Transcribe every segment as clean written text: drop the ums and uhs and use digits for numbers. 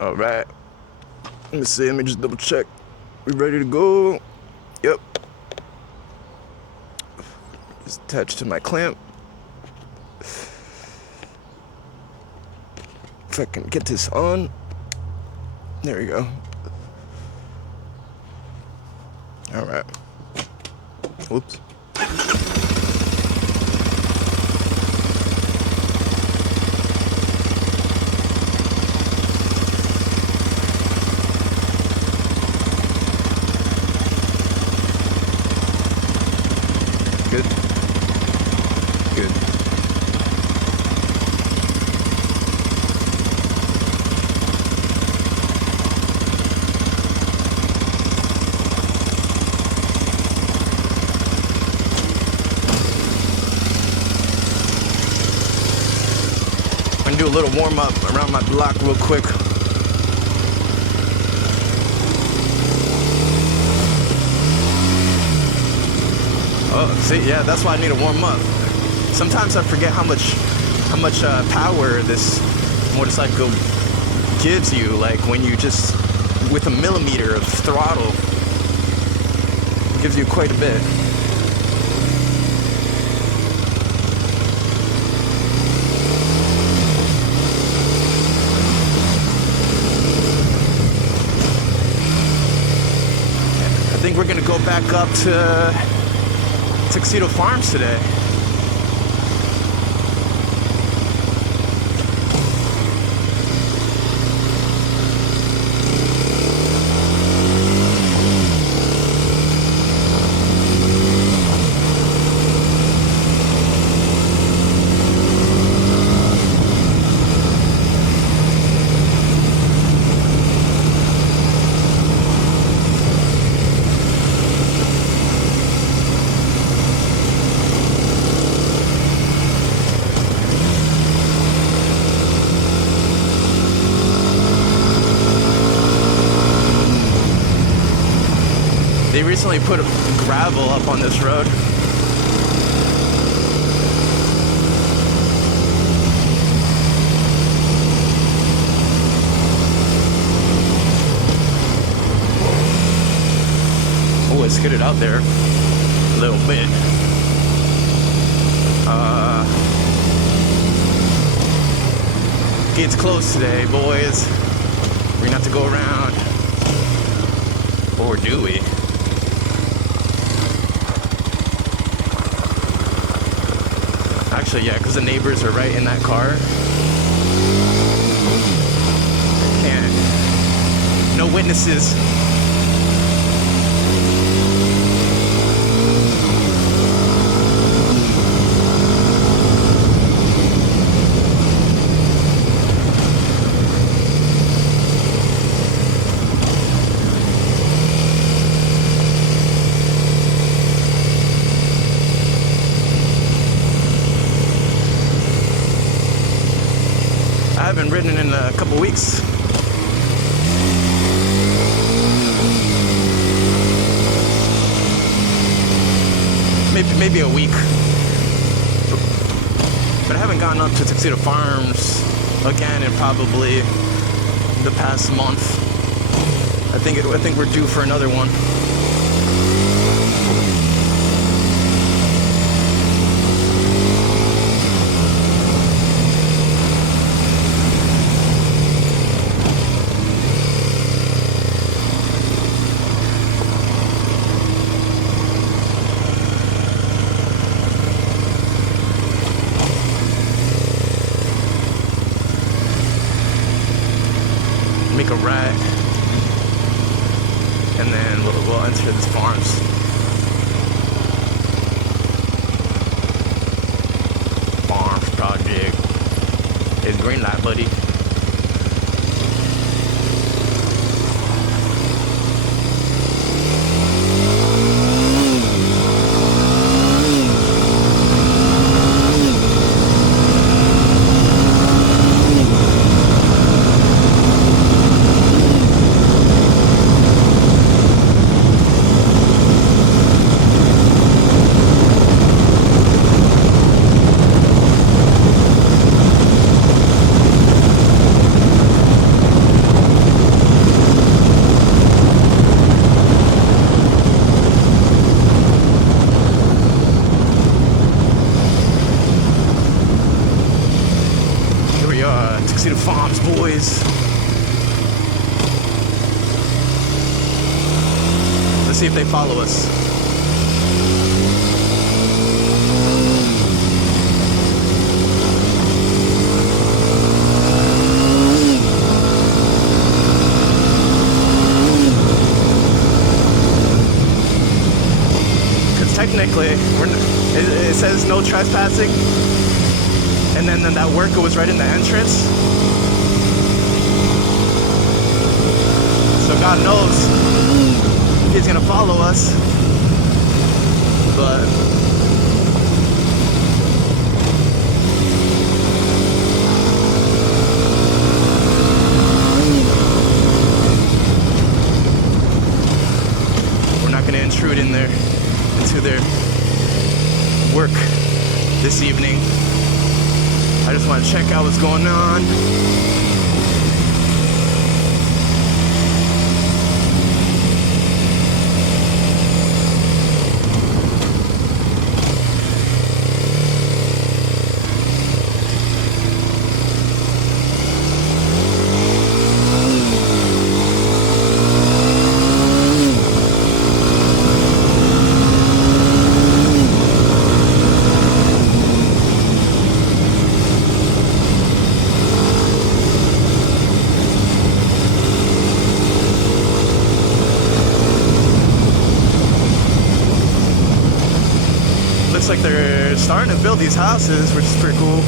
All right. Let me see. Let me just double check. We ready to go? Yep. It's attached to my clamp. If I can get this on. There we go. All right. Whoops. Good. Good. I'm gonna do a little warm up around my block real quick. Oh, see, yeah, that's why I need to warm up. Sometimes I forget how much power this motorcycle gives you. Like when you just with a millimeter of throttle, it gives you quite a bit. I think we're gonna go back up to Tuxedo Farms today. They recently put gravel up on this road. Oh, it skidded out there a little bit. Gate's closed today, boys. We're gonna have to go around. Or do we? Actually, yeah, because the neighbors are right in that car. Can't. No witnesses. I haven't ridden in a couple weeks. Maybe a week. But I haven't gone up to Tuxedo Farms again in probably the past month. I think we're due for another one. Make a right, and then we'll enter this farms. Farms project. It's green light, buddy. bombs, boys. Let's see if they follow us. Because technically, it says no trespassing. And then that worker was right in the entrance. So God knows he's gonna follow us. But we're not gonna intrude into their work this evening. I just want to check out what's going on. Looks like they're starting to build these houses, which is pretty cool.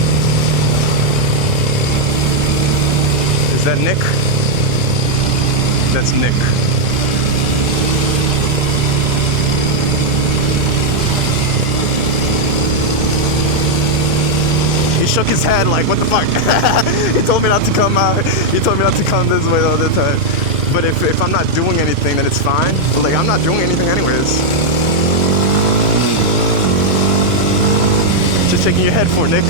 Is that Nick? That's Nick. He shook his head like, what the fuck? He told me not to come out. He told me not to come this way all the time. But if I'm not doing anything, then it's fine. But like, I'm not doing anything anyways. Just shaking your head for, Nick.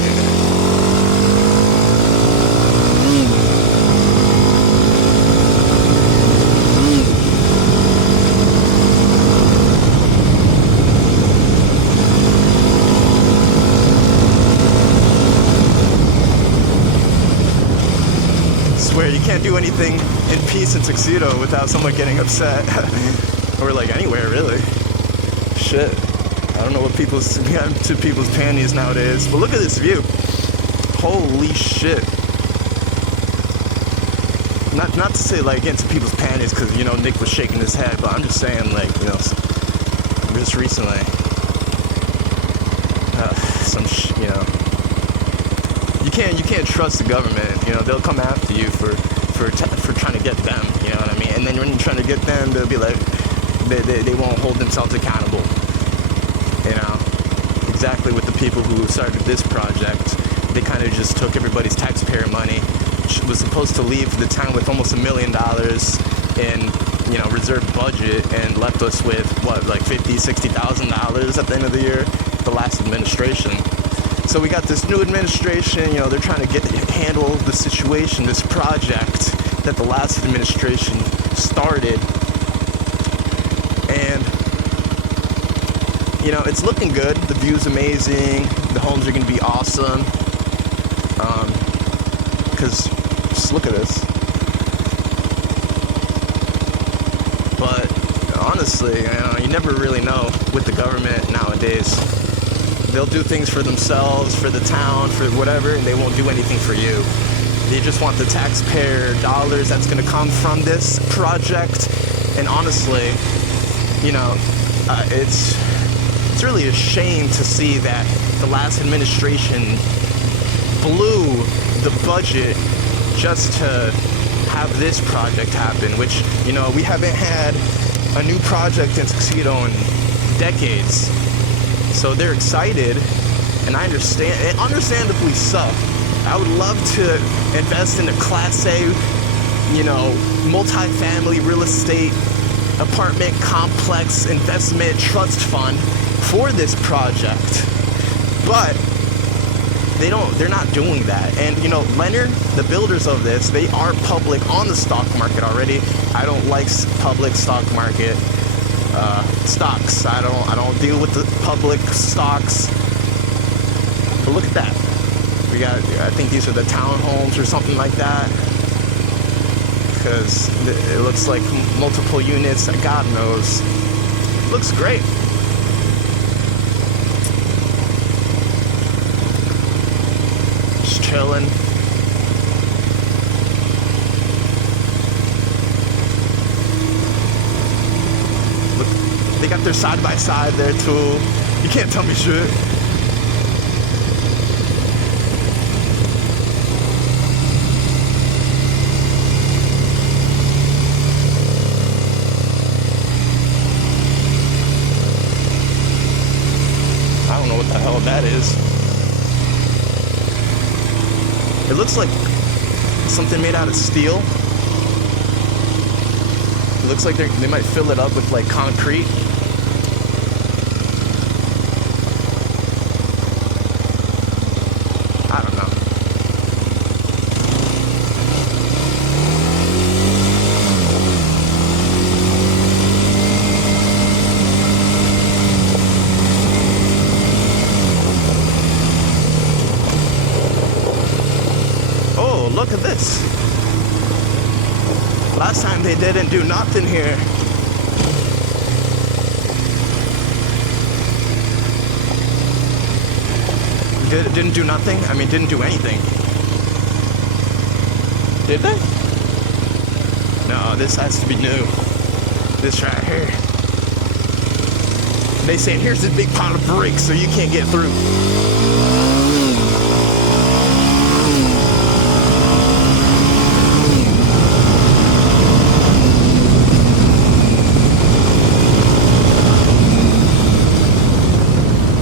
Swear, you can't do anything in peace in Tuxedo without someone getting upset. Or like anywhere, really. Shit. I don't know what people's to people's panties nowadays, but look at this view. Holy shit. Not to say like into people's panties, because you know Nick was shaking his head, but I'm just saying like, you know, just recently, you know, you can't trust the government. You know, they'll come after you for trying to get them. You know what I mean? And then when you're trying to get them, they'll be like, they won't hold themselves accountable. You know, exactly with the people who started this project. They kind of just took everybody's taxpayer money, which was supposed to leave the town with almost $1 million in, you know, reserved budget, and left us with what, like $50,000-$60,000 at the end of the year, the last administration. So we got this new administration, you know, they're trying to handle the situation, this project that the last administration started. And you know, it's looking good. The view's amazing. The homes are going to be awesome. Because just look at this. But honestly, you know, you never really know with the government nowadays. They'll do things for themselves, for the town, for whatever, and they won't do anything for you. They just want the taxpayer dollars that's going to come from this project. And honestly, you know, it's really a shame to see that the last administration blew the budget just to have this project happen, which, you know, we haven't had a new project in Tuxedo in decades. So they're excited, and I understand, and understandably so. I would love to invest in a Class A, you know, multi-family real estate apartment complex investment trust fund for this project, but they're not doing that. And you know, Leonard, the builders of this, they are public on the stock market already. I don't like public stock market stocks. I don't deal with the public stocks. But look at that. We got, I think these are the townhomes or something like that. Because it looks like multiple units. God knows. Looks great. Just chilling. Look, they got their side by side there too. You can't tell me shit. I don't know what the hell that is. It looks like something made out of steel. It looks like they might fill it up with like concrete. I don't know. Oh, look at this. Last time they didn't do nothing here. Didn't do nothing? I mean, didn't do anything. Did they? No, this has to be new. This right here. They say, here's this big pile of bricks so you can't get through.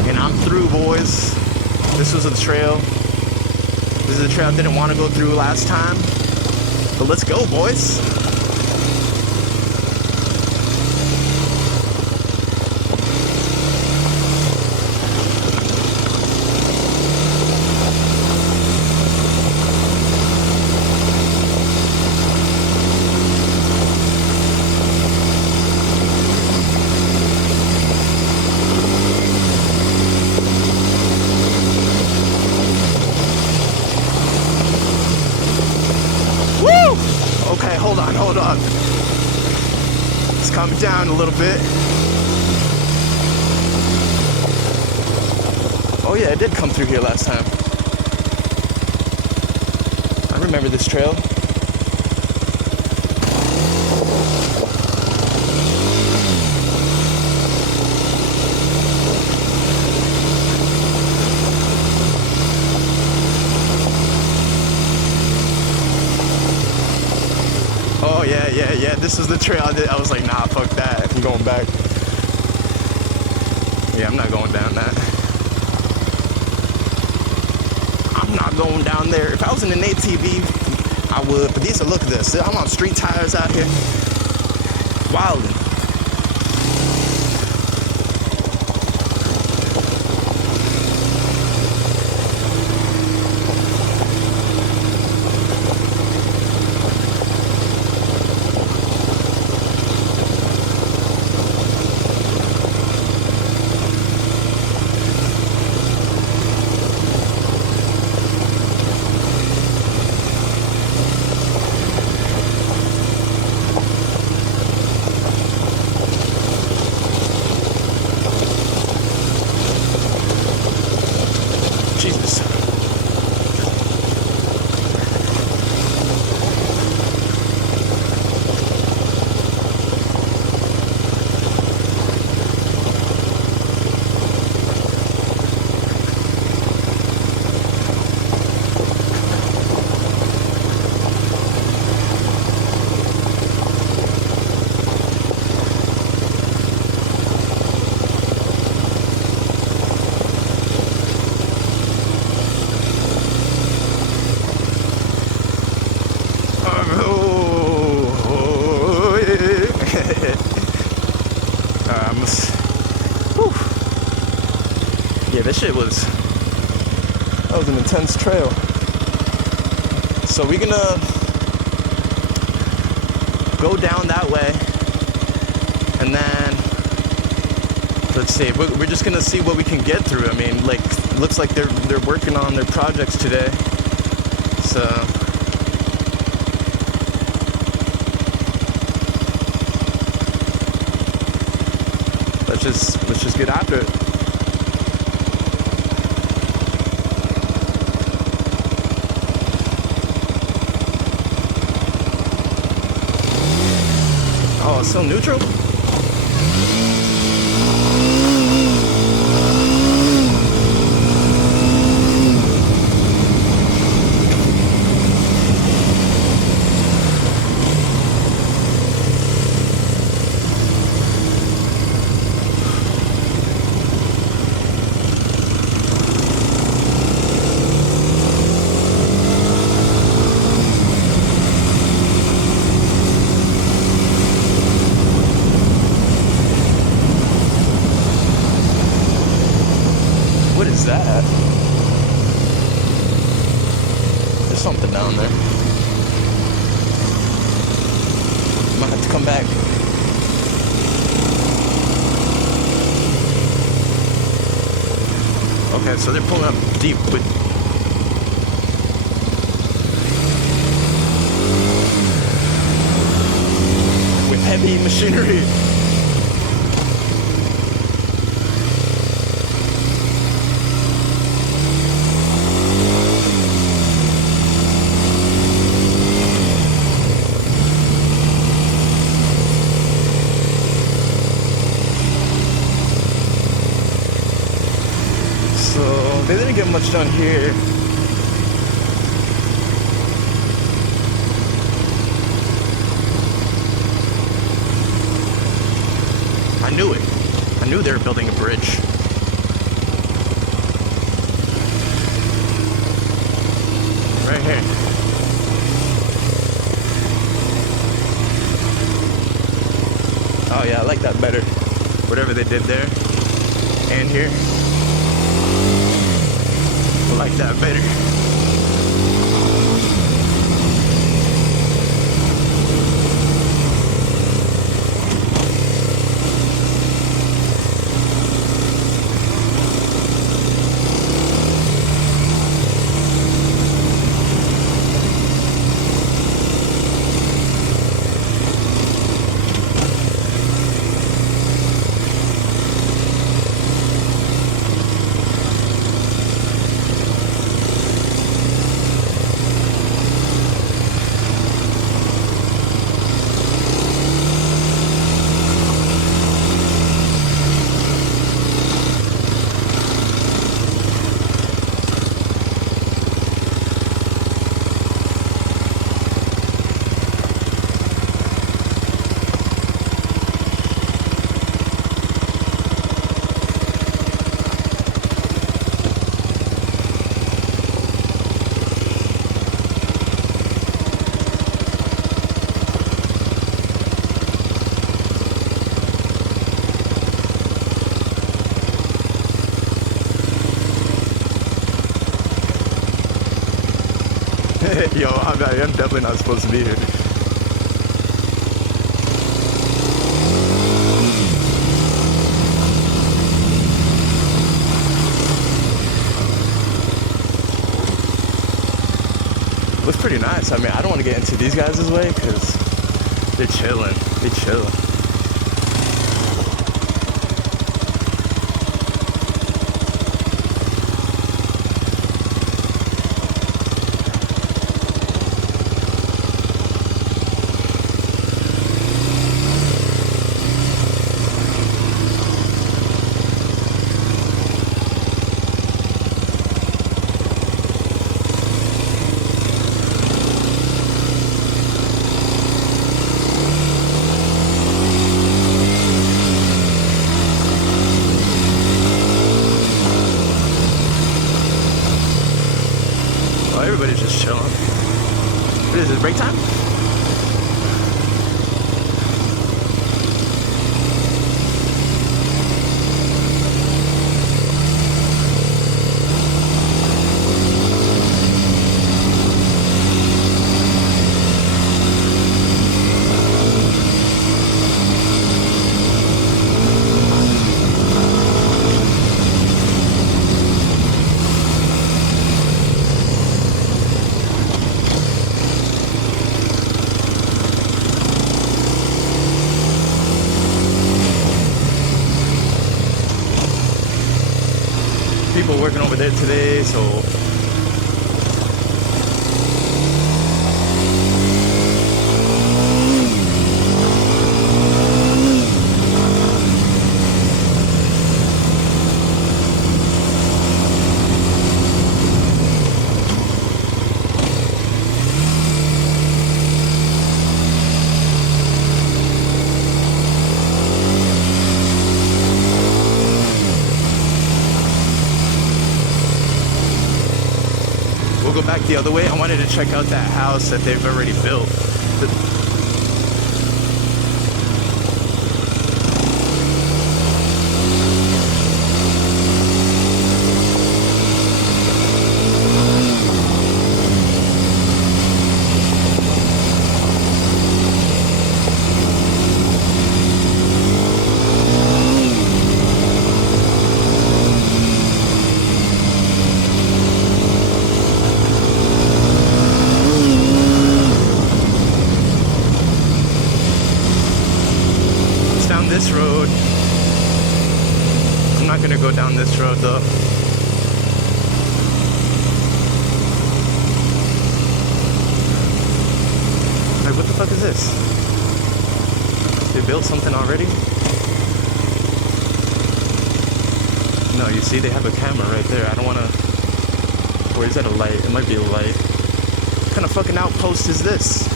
And I'm through, boys. This was a trail. This is a trail I didn't want to go through last time. But let's go, boys. Okay, hold on. Let's calm it down a little bit. Oh yeah, it did come through here last time. I remember this trail. Oh yeah. This is the trail I did. I was like, nah, fuck that. I'm going back. Yeah, I'm not going down that. I'm not going down there. If I was in an ATV, I would. But look at this. I'm on street tires out here. Wildin'. Jesus. Yeah, that was an intense trail. So we're gonna go down that way and then Let's see. We're just gonna see what we can get through. I mean, like, looks like they're working on their projects today. So let's just get after it. Oh, it's still neutral? What is that? There's something down there. Might have to come back. Okay, so they're pulling up deep with heavy machinery. So they didn't get much done here. I knew it. I knew they were building a bridge. Right here. Oh yeah, I like that better. Whatever they did there and here. I like that better. Yo, I'm definitely not supposed to be here. Looks pretty nice. I mean, I don't want to get into these guys' way because they're chilling. They chill. people working over there today, so we'll go back the other way. I wanted to check out that house that they've already built. Down this road. I'm not gonna go down this road though. Like, what the fuck is this? They built something already? No, you see, they have a camera right there. I don't wanna. Where is that a light? It might be a light. What kind of fucking outpost is this?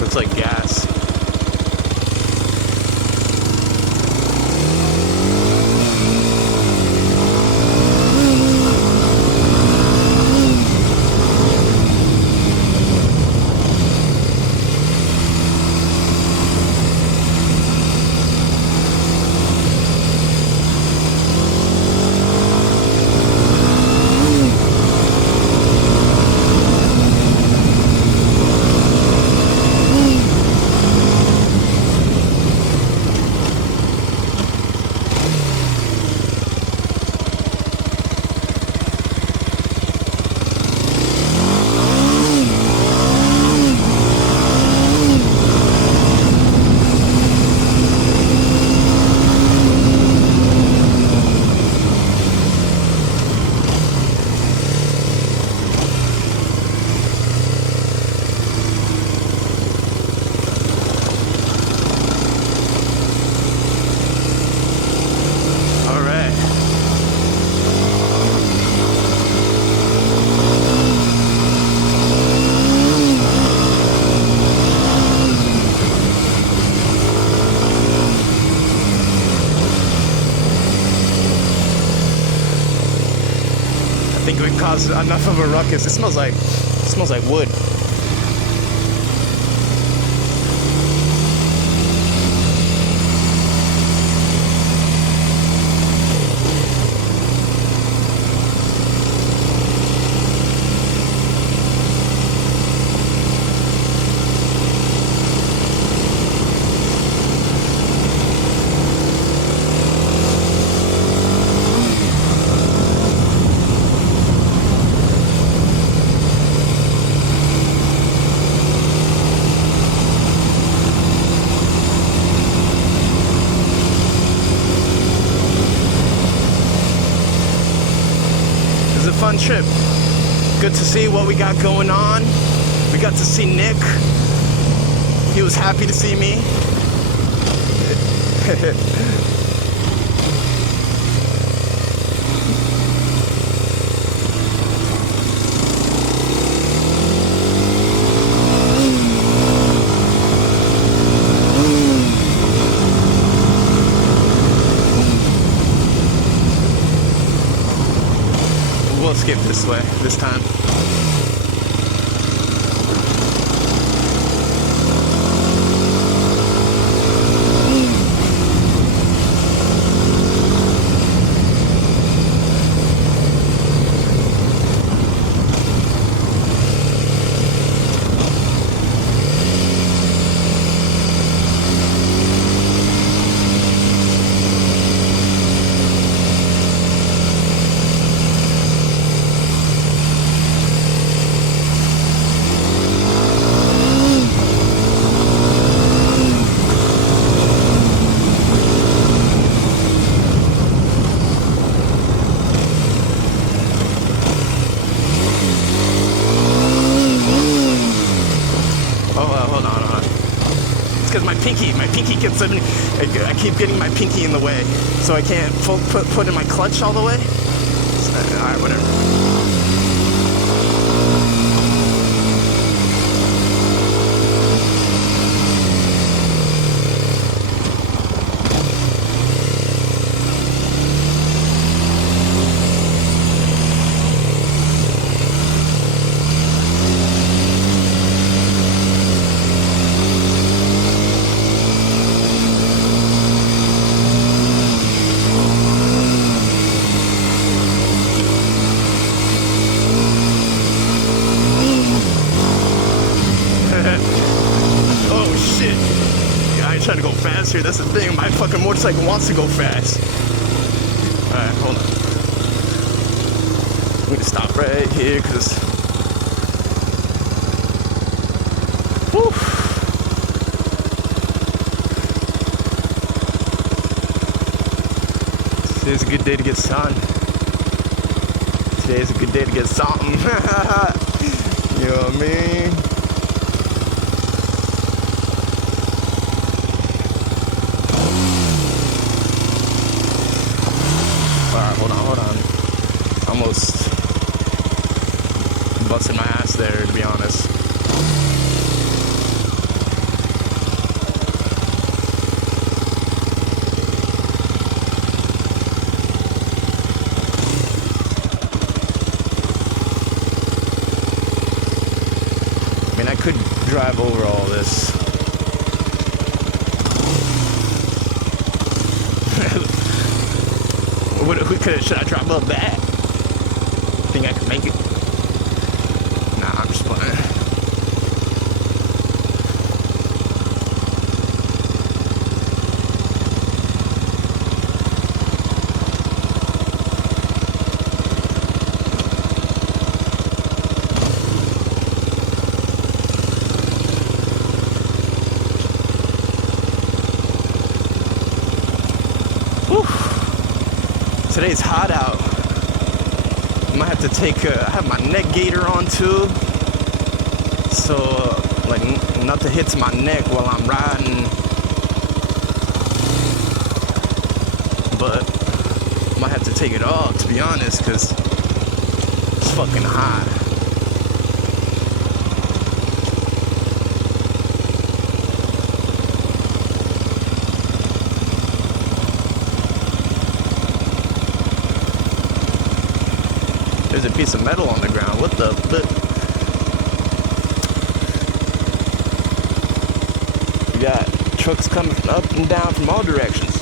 Looks like gas. I think we caused enough of a ruckus. It smells like wood. Fun trip. Good to see what we got going on. We got to see Nick. He was happy to see me. We'll skip this way this time. pinky gets in, I keep getting my pinky in the way, so I can't put in my clutch all the way. So, all right, whatever. Trying to go fast here. That's the thing. My fucking motorcycle wants to go fast. Alright, hold on. I'm gonna stop right here because. Whew. Today's a good day to get sun. Today's a good day to get something. You know what I mean? Hold on. Almost busted my ass there, to be honest. I mean, I could drive over all this. Should I drive up that? Think I can make it? Nah, I'm just playing. Today's hot out. I might have to take I have my neck gaiter on too, so like not to hit my neck while I'm riding, but might have to take it off, to be honest, because it's fucking hot. There's a piece of metal on the ground. What the flip? You got trucks coming up and down from all directions.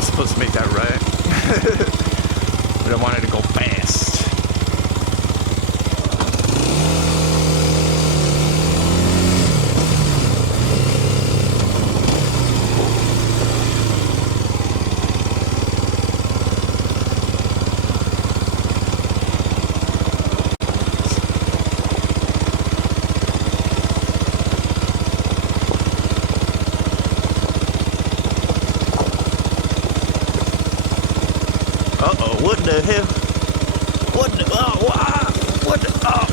Supposed to make that right. But I wanted to go fast. Uh-oh, what the hell? What the, oh, what the, oh.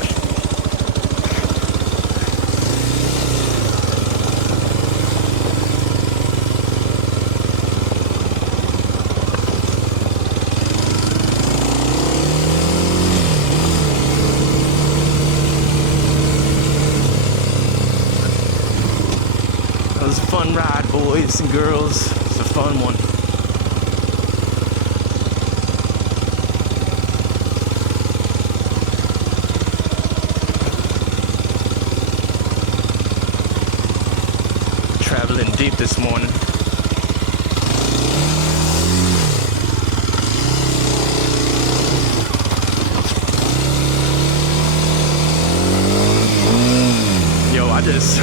It was a fun ride, boys and girls. It's a fun one. Paddling deep this morning. Yo, I just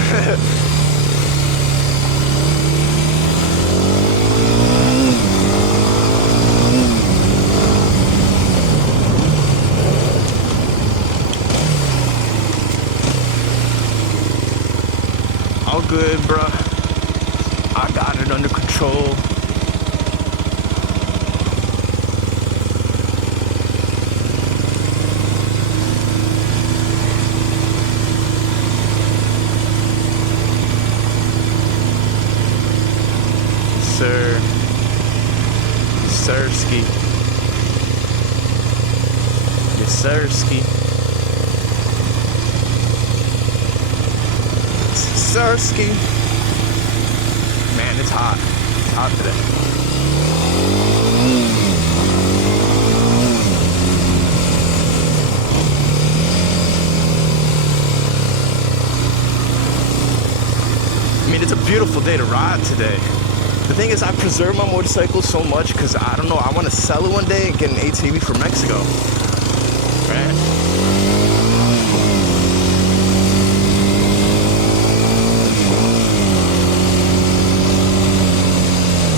all good, bruh. I got it under control. Sir. Sirski. Yes, Sirski. Sirski. Man, it's hot. It's hot today. I mean, it's a beautiful day to ride today. The thing is, I preserve my motorcycle so much because I don't know, I want to sell it one day and get an ATV from Mexico. Right?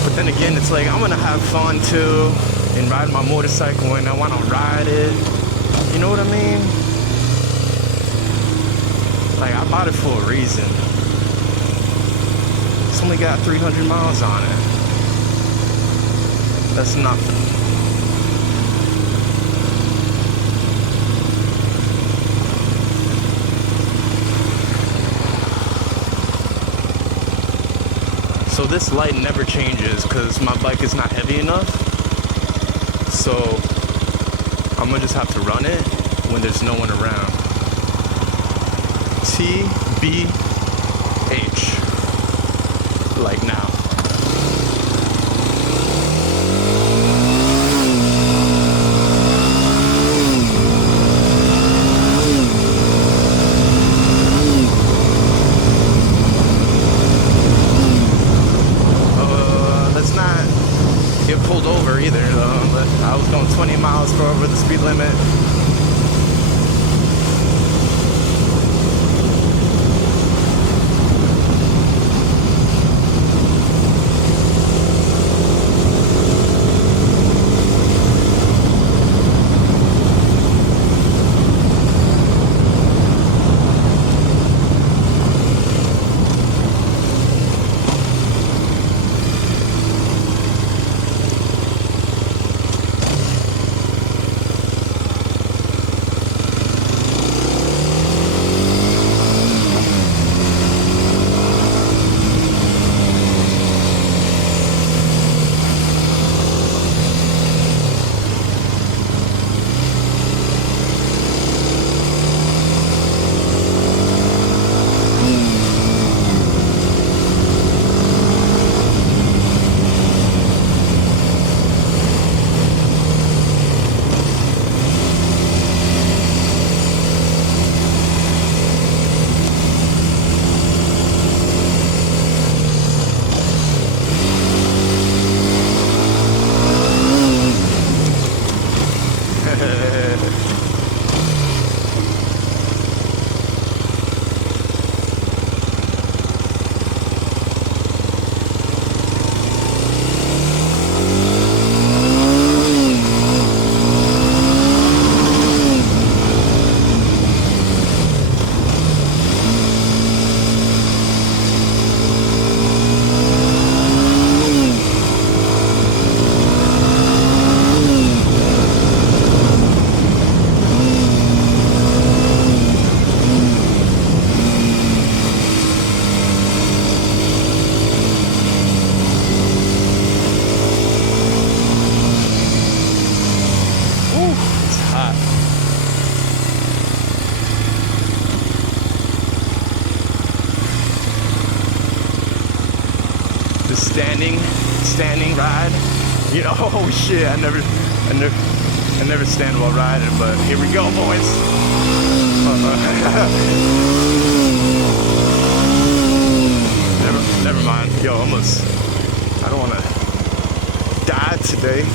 But then again, it's like, I'm going to have fun too and ride my motorcycle when I want to ride it. You know what I mean? Like, I bought it for a reason. It's only got 300 miles on it. That's nothing. So this light never changes because my bike is not heavy enough. So I'm gonna just have to run it when there's no one around. TBH. Like now. Let's not get pulled over either. But I was going 20 miles per over the speed limit. the standing ride. You know, oh shit, I never stand while riding, but here we go, boys. Never mind. pounds. I don't want to die today.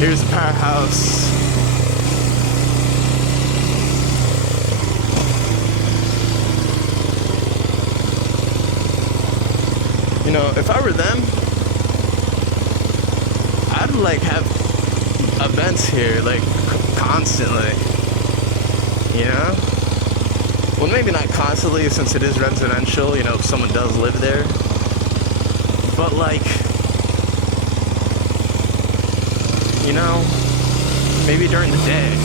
Here's the powerhouse. You know, if I were them, I'd like have events here like constantly. You know? Well, maybe not constantly since it is residential, you know, if someone does live there. But like, you know, maybe during the day.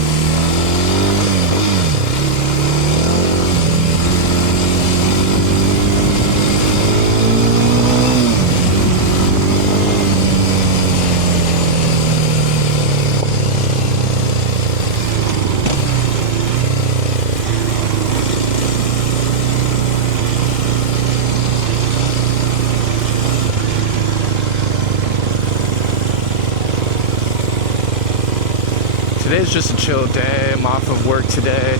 Today's just a chill day. I'm off of work today.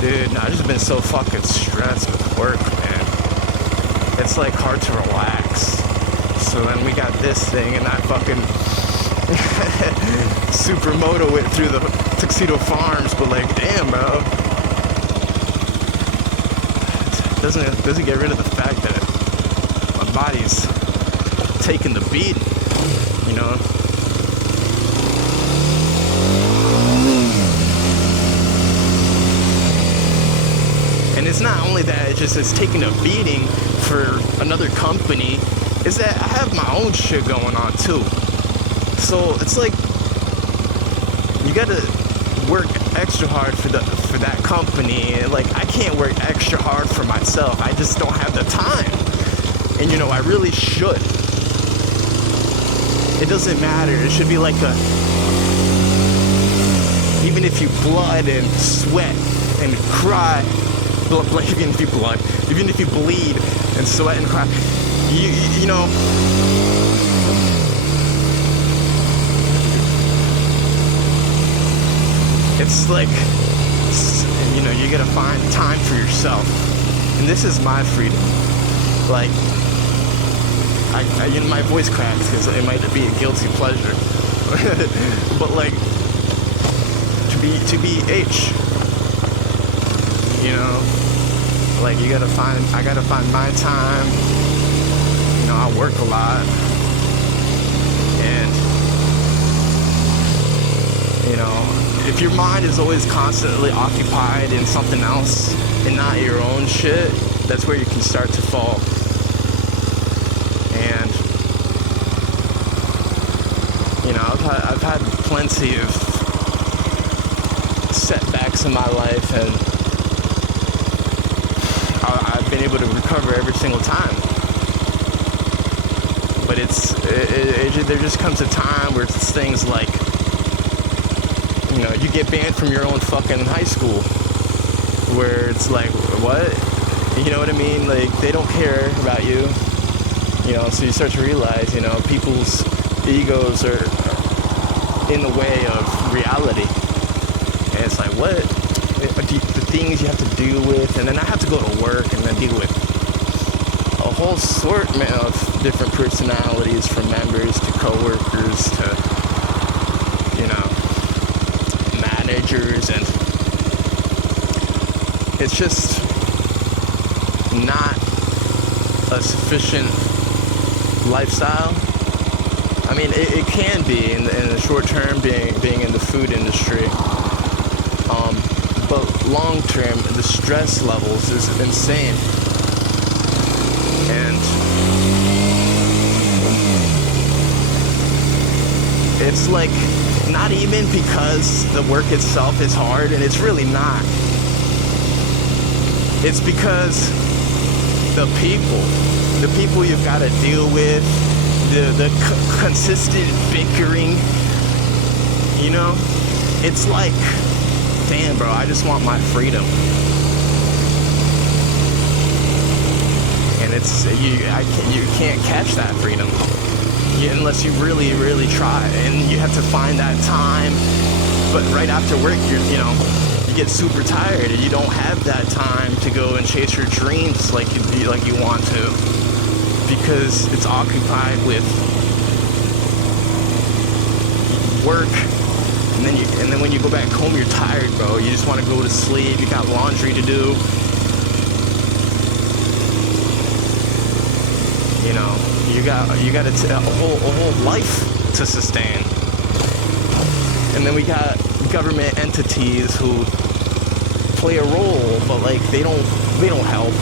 Dude, I've just been so fucking stressed with work, man. It's like hard to relax. So then we got this thing and I fucking supermoto it through the Tuxedo Farms, but like, damn, bro. It doesn't get rid of the fact that my body's taking the beat, you know? And it's not only that, it's taking a beating for another company, is that I have my own shit going on too. So it's like, you gotta work extra hard for that company. Like, I can't work extra hard for myself. I just don't have the time. And you know, I really should. It doesn't matter. It should be like even if you blood and sweat and cry, even if you bleed and sweat and cry, you know, it's like, you know, you gotta find time for yourself, and this is my freedom. Like, I you know, my voice cracks because it might be a guilty pleasure, but like, to be H. You know, like I gotta find my time. You know, I work a lot. And, you know, if your mind is always constantly occupied in something else and not your own shit, that's where you can start to fall. And, you know, I've had plenty of setbacks in my life, and I've been able to recover every single time. But there just comes a time where it's things like, you know, you get banned from your own fucking high school, where it's like, what? You know what I mean? Like, they don't care about you. You know, so you start to realize, you know, people's egos are in the way of reality. And it's like, what? The things you have to deal with, and then I have to go to work and then deal with a whole assortment of different personalities, from members to coworkers to, you know, managers, and it's just not a sufficient lifestyle. I mean, it can be in the short term, being in the food industry. But long term, the stress levels is insane. And it's like, not even because the work itself is hard, and it's really not. It's because the people you've got to deal with, the consistent bickering, you know? It's like, damn, bro, I just want my freedom. And it's, you can't catch that freedom unless you really, really try. And you have to find that time. But right after work, you get super tired and you don't have that time to go and chase your dreams like you want to, because it's occupied with work. And then when you go back home, you're tired, bro. You just want to go to sleep. You got laundry to do. You got a whole life to sustain. And then we got government entities who play a role, but like they don't help.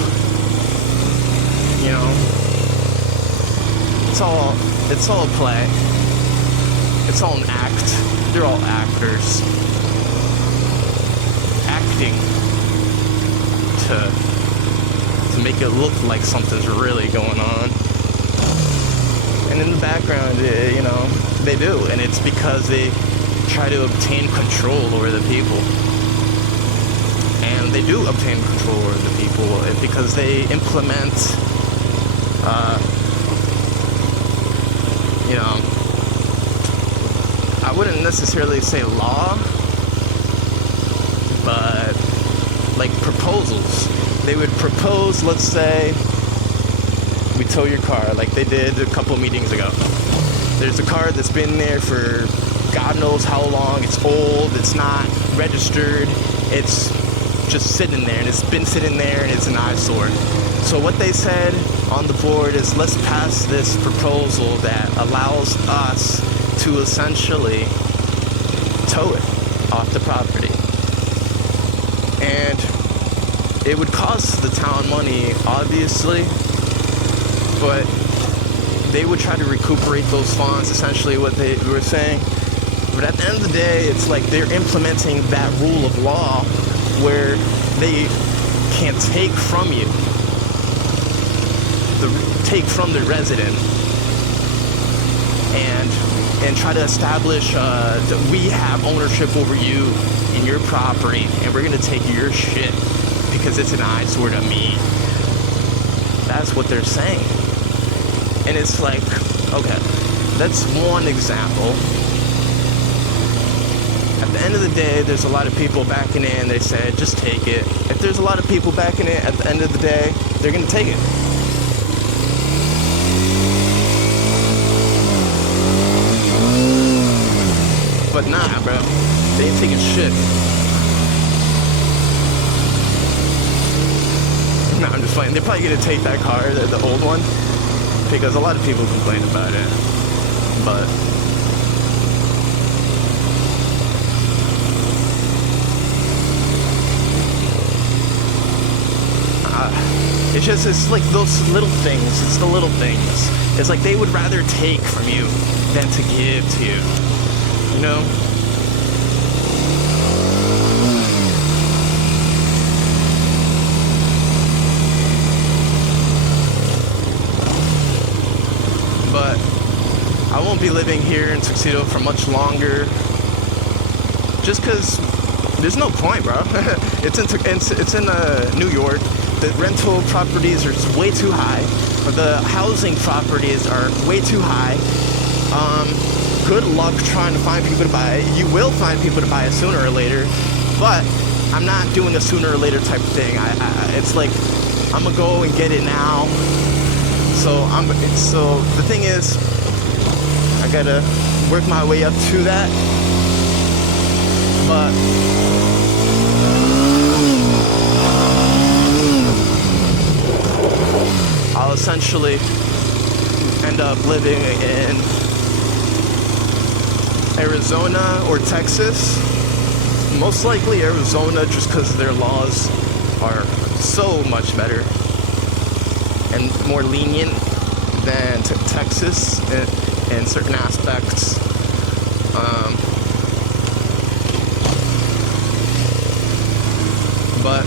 It's all a play. It's all an act. They're all actors acting to make it look like something's really going on. And in the background, they do, and it's because they try to obtain control over the people. And they do obtain control over the people because they implement, I wouldn't necessarily say law, but like proposals. They would propose, let's say, we tow your car like they did a couple meetings ago. There's a car that's been there for God knows how long. It's old, it's not registered, it's just sitting there, and it's been sitting there, and it's an eyesore. So what they said on the board is, let's pass this proposal that allows us to essentially tow it off the property. And it would cost the town money, obviously, but they would try to recuperate those funds, essentially what they were saying. But at the end of the day, it's like they're implementing that rule of law where they can't take from you, take from the resident, and try to establish that we have ownership over you and your property, and we're gonna take your shit because it's an eyesore to me. That's what they're saying. And it's like, okay, that's one example. At the end of the day, there's a lot of people backing in. They said, just take it. If there's a lot of people backing in, at the end of the day, they're gonna take it. But nah, bro, they ain't taking shit. No, I'm just playing. They're probably gonna take that car, the old one, because a lot of people complain about it. But it's like those little things. It's the little things. It's like they would rather take from you than to give to you. You know? But I won't be living here in Tuxedo for much longer. Just because there's no point, bro. It's in New York. The rental properties are way too high. The housing properties are way too high. Good luck trying to find people to buy it. You will find people to buy it sooner or later, but I'm not doing a sooner or later type of thing. It's like I'm gonna go and get it now. So the thing is, I gotta work my way up to that. But I'll essentially end up living in Arizona or Texas most likely Arizona, just because their laws are so much better and more lenient than Texas in certain aspects. But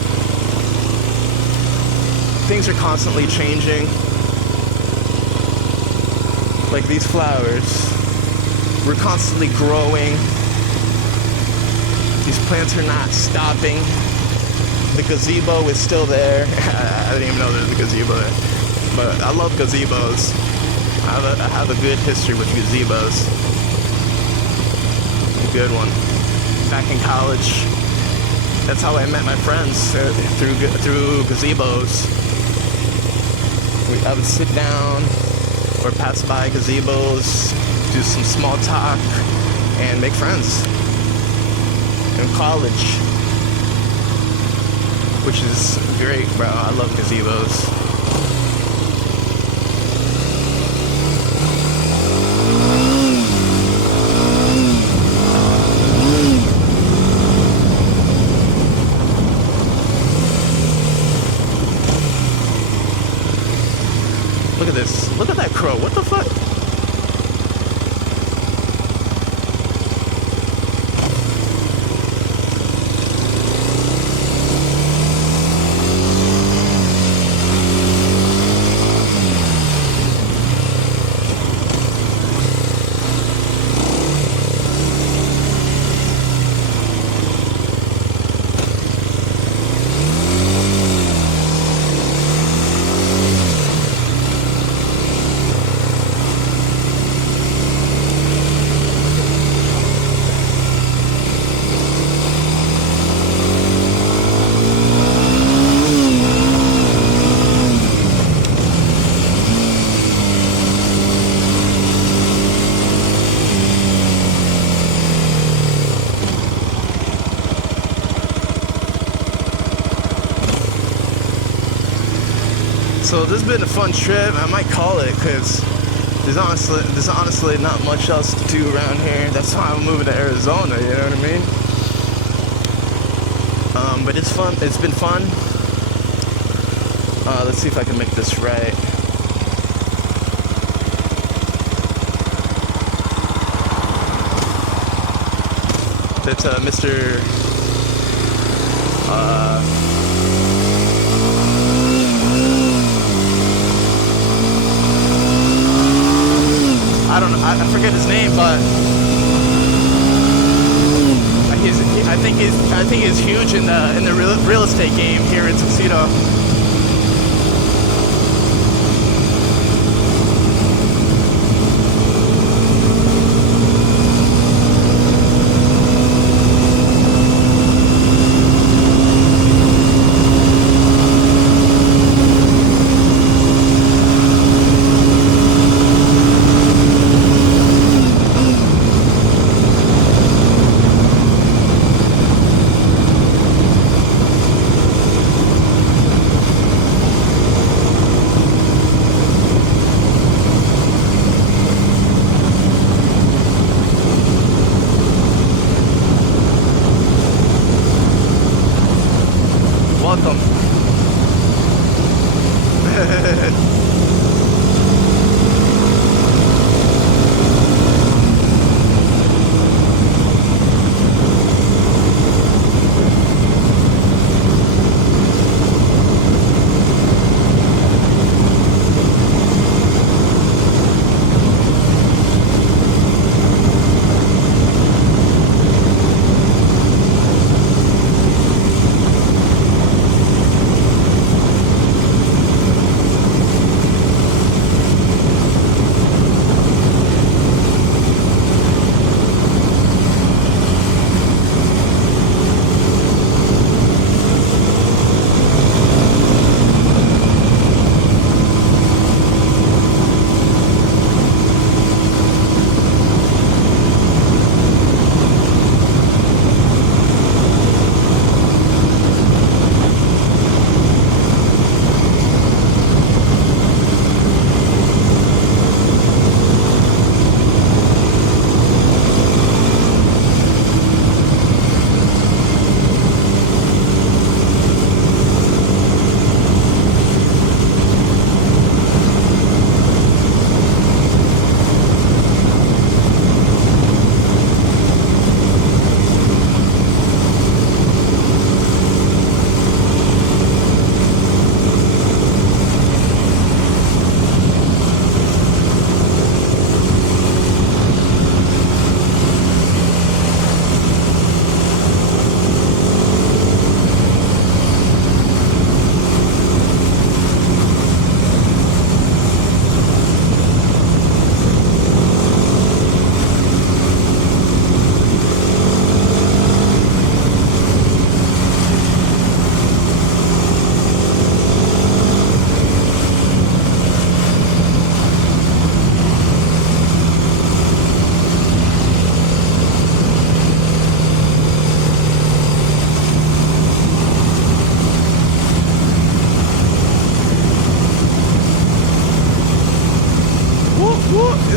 things are constantly changing. Like these flowers, we're constantly growing. These plants are not stopping. The gazebo is still there. I didn't even know there was a gazebo there. But I love gazebos. I have a good history with gazebos. A good one. Back in college, that's how I met my friends, through gazebos. I would sit down or pass by gazebos, do some small talk, and make friends. In college, which is great, bro. I love gazebos. Look at this. Look at that crow. What the fuck? So this has been a fun trip. I might call it because there's honestly not much else to do around here. That's why I'm moving to Arizona, you know what I mean? But it's fun. It's been fun. Let's see if I can make this right. That's Mr. I don't know. I forget his name, but I think he's huge in the real estate game here in Tuxedo. Welcome.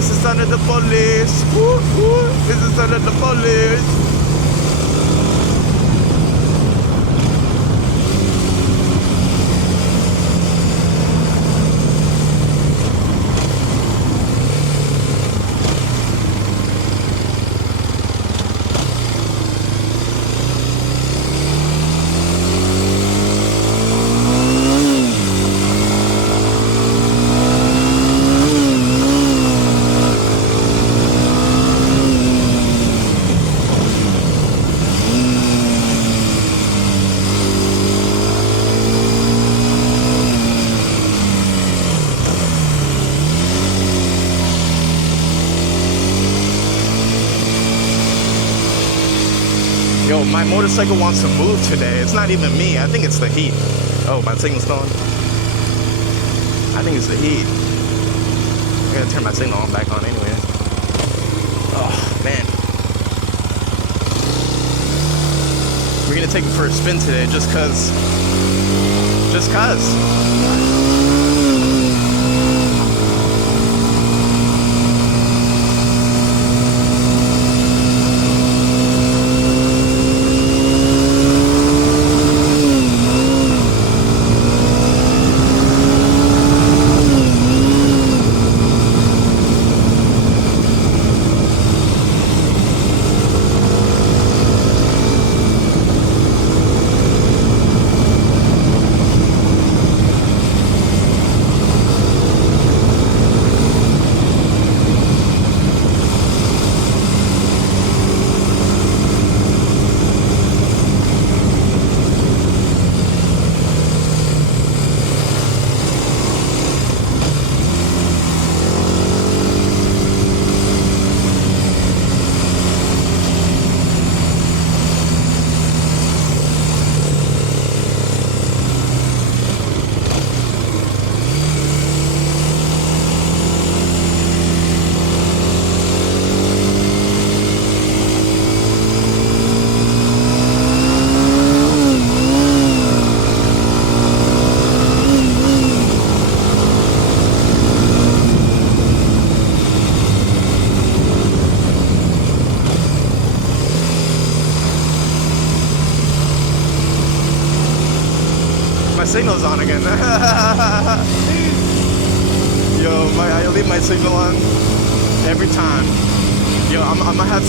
It's the son of the police. Woo, woo. It's the son of the police. Yo, my motorcycle wants to move today. It's not even me. I think it's the heat. Oh, my signal's gone. I think it's the heat. I'm gonna turn my signal on back on anyway. Oh, man. We're gonna take it for a spin today just cause. Just cause. Signal's on again. Yo, I leave my signal on every time. Yo, I'm gonna have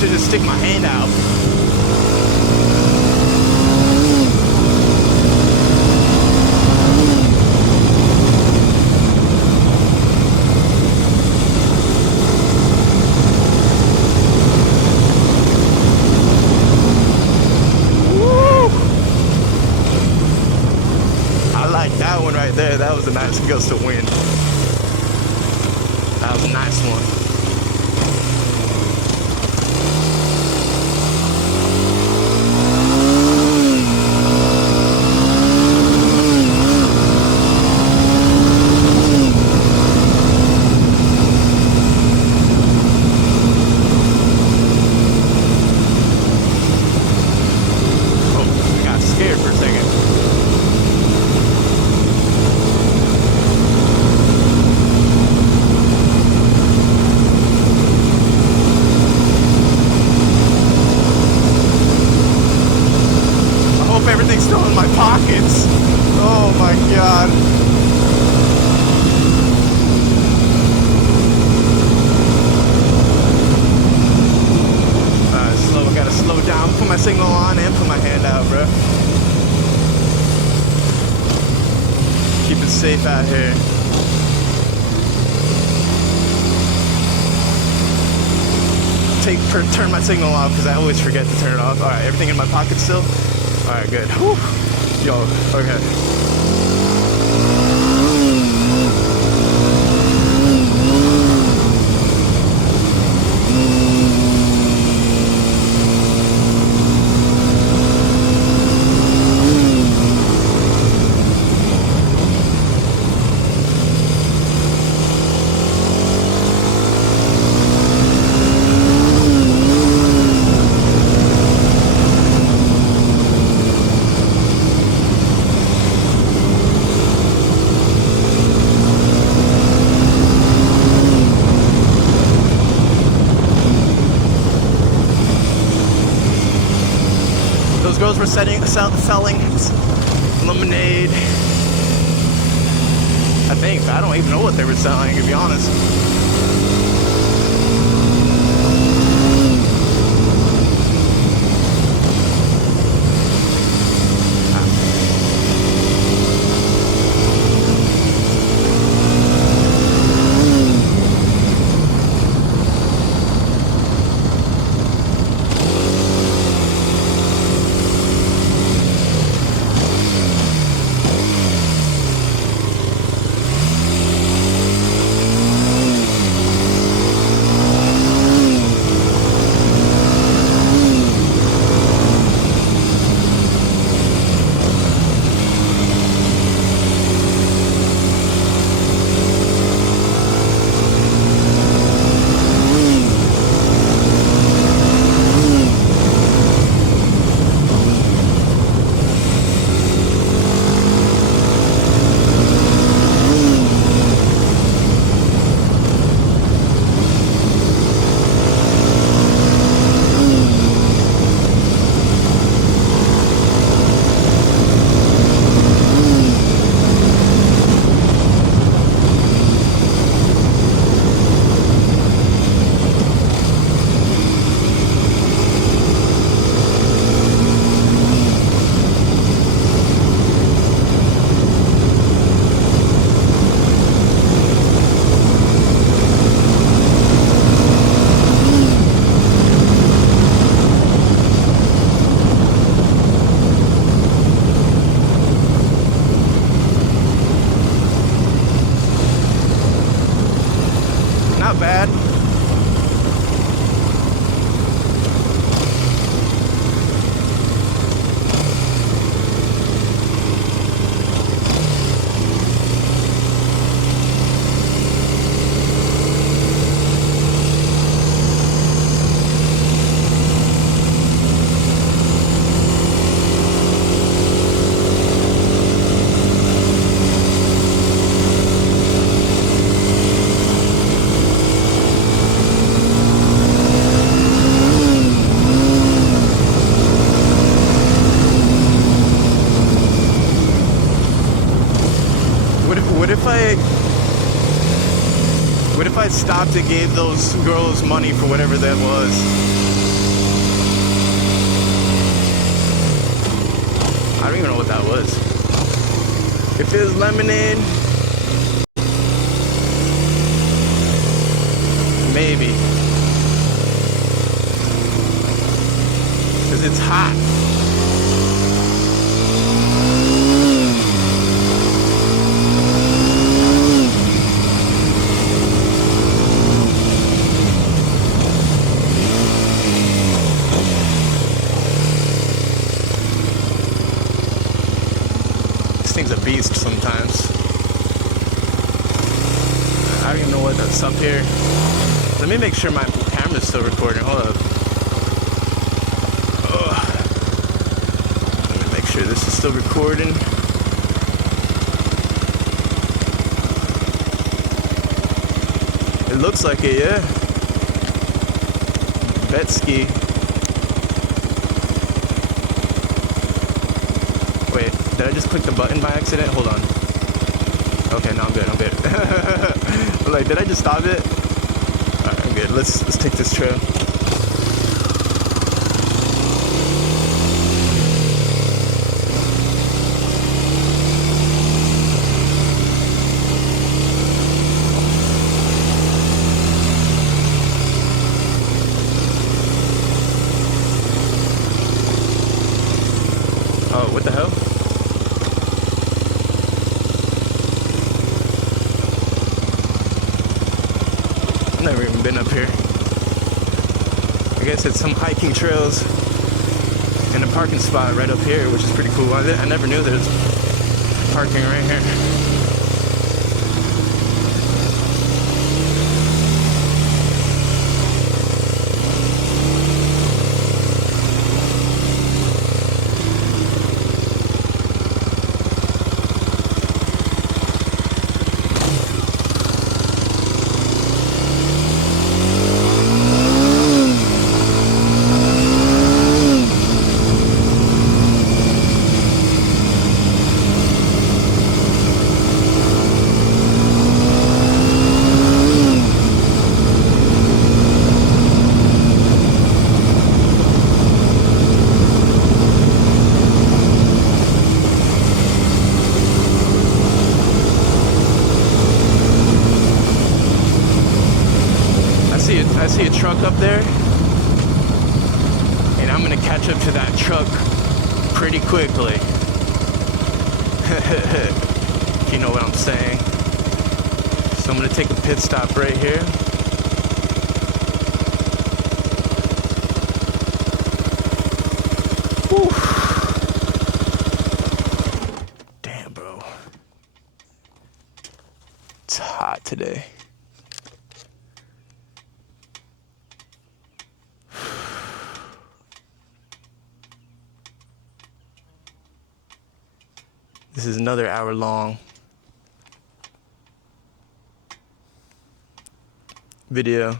to just stick my hand out. That one right there, that was a nice gust of wind. That was a nice one. Oh, I got scared for a second. Everything's still in my pockets. Oh my god. I gotta slow down, put my signal on, and put my hand out, bro. Keep it safe out here. Turn my signal off because I always forget to turn it off. Alright, everything in my pocket still? Alright, good. Whew. Yo, okay. those girls were selling lemonade. I think. I don't even know what they were selling, to be honest. Not bad. What if I stopped and gave those girls money for whatever that was? I don't even know what that was. If it was lemonade, maybe. Because it's hot. Thing's a beast sometimes. I don't even know what's up here. Let me make sure my camera's still recording. Hold up. Let me make sure this is still recording. It looks like it, yeah. Betsky. Wait, did I just click the button by accident? Hold on. Okay, no, I'm good. Like, did I just stop it? Alright, I'm good. Let's take this trail. Oh, what the hell? I've never even been up here. I guess it's some hiking trails and a parking spot right up here, which is pretty cool. I never knew there was parking right here. see a truck up there, and I'm gonna catch up to that truck pretty quickly. You know what I'm saying? So I'm gonna take a pit stop right here. Whew. Damn, bro. It's hot today. This is another hour long video.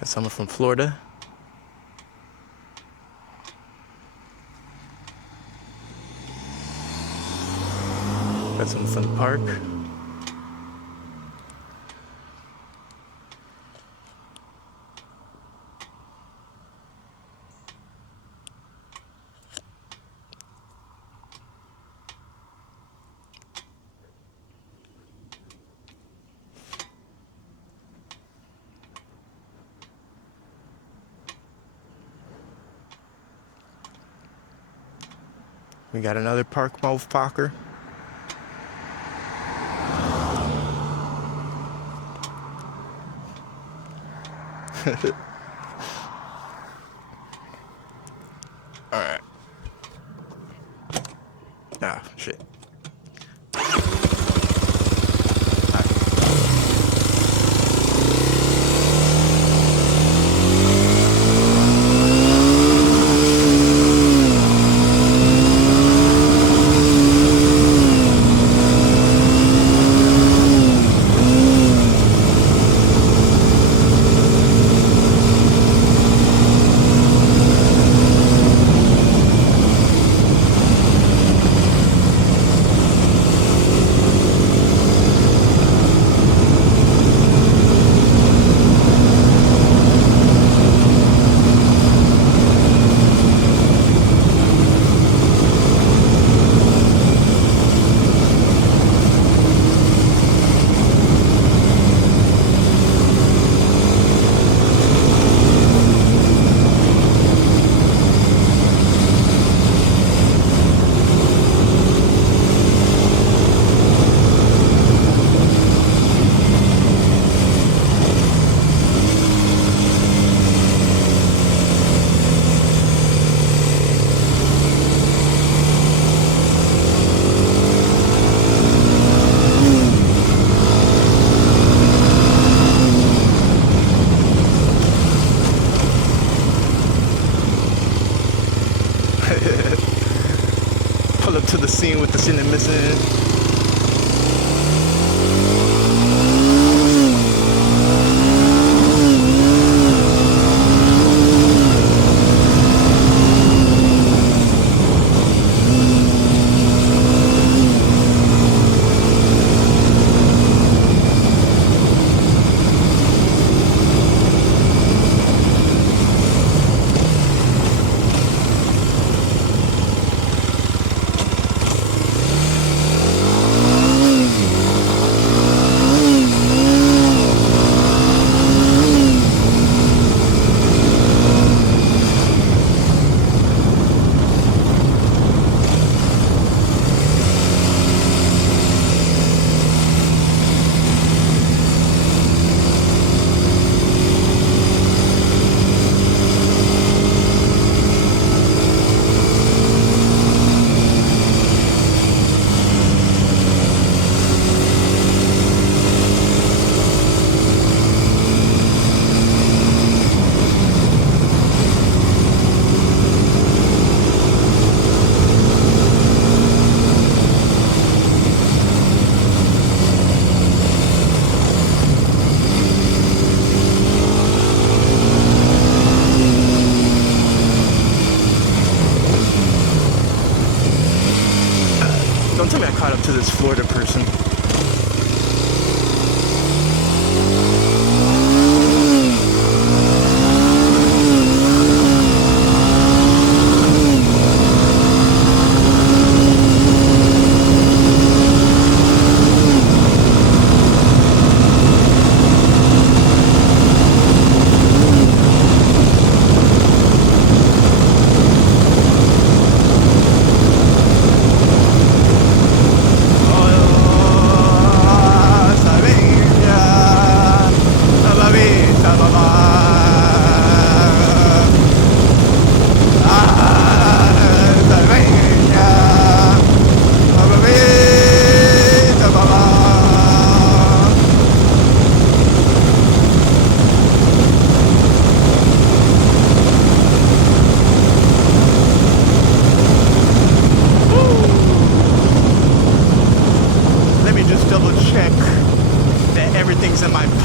Got someone from Florida. Got someone from the park. We got another park motherfucker. Alright. Ah, shit. Pull up to the scene with the cylinder missing. Don't tell me I caught up to this Florida person.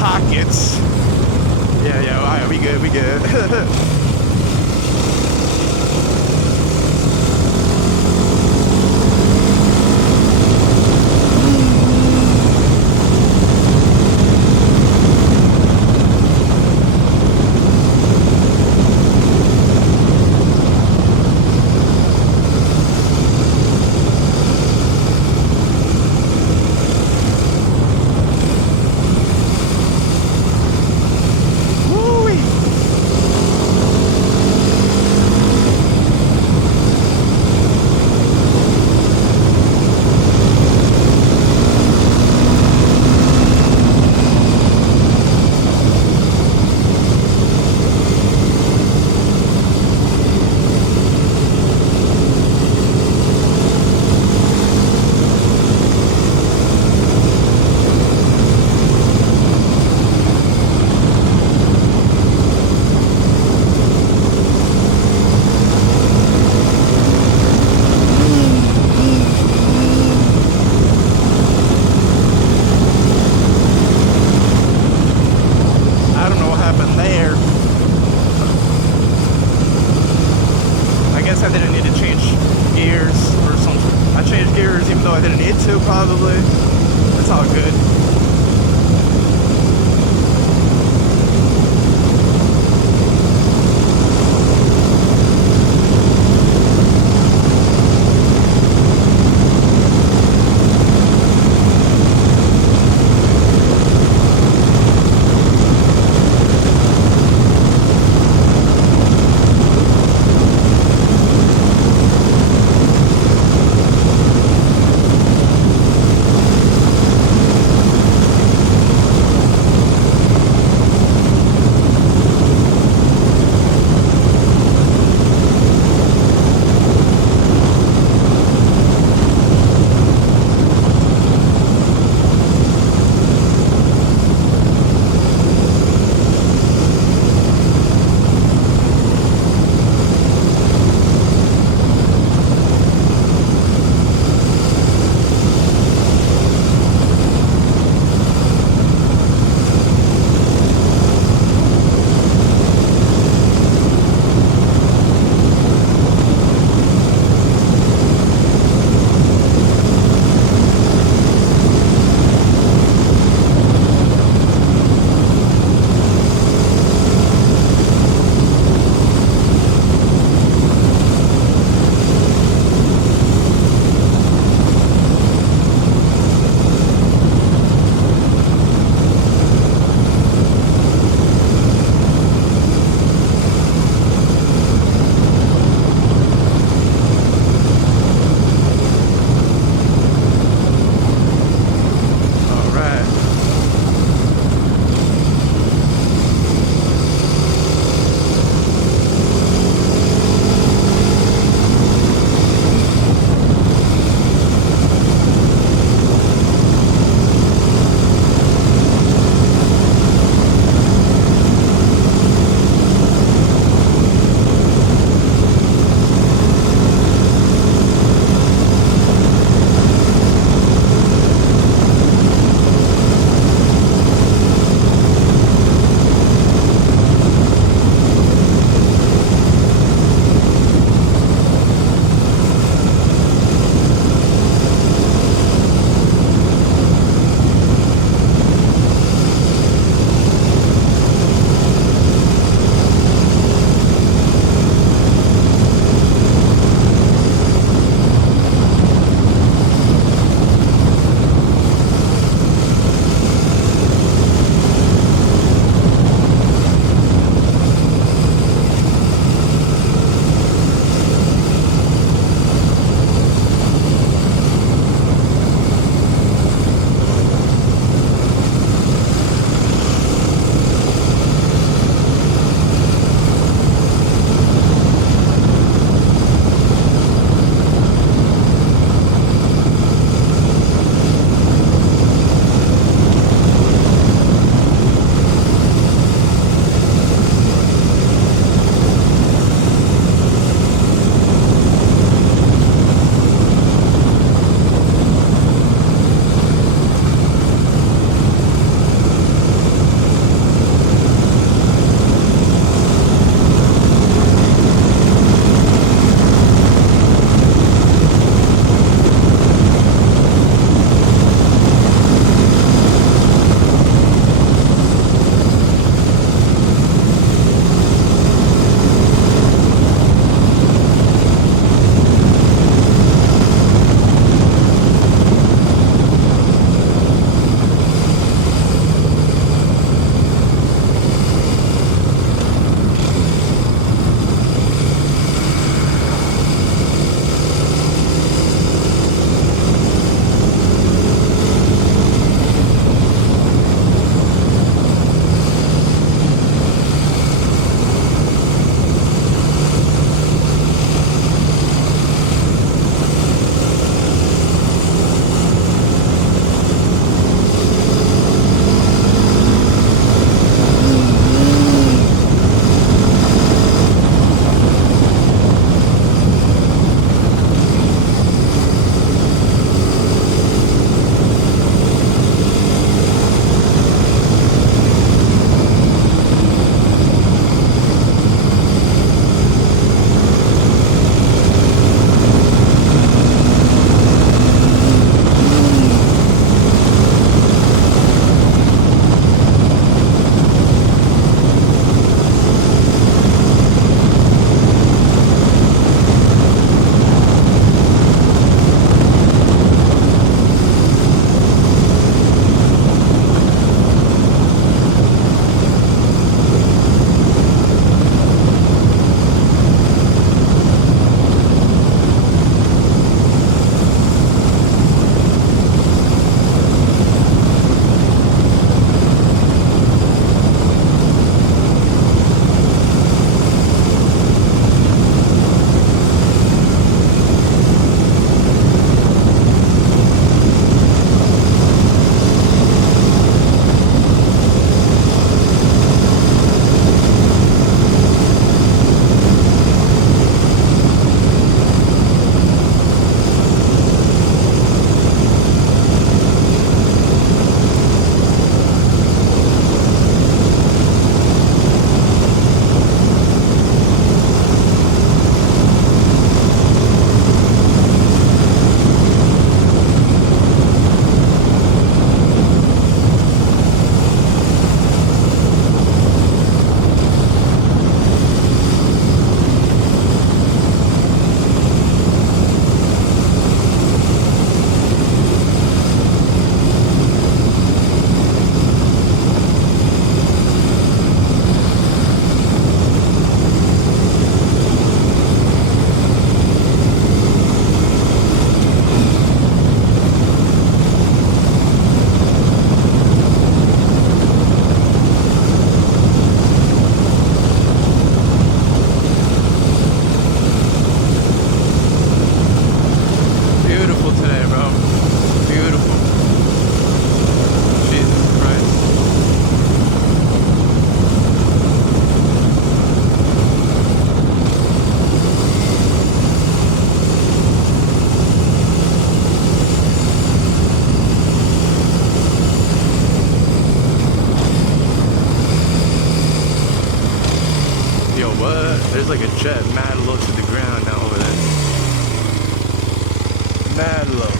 pockets. Yeah, all right, we good. I didn't need to change gears or something. I changed gears even though I didn't need to, probably. It's all good. There's like a jet mad low to the ground now over there. Mad low.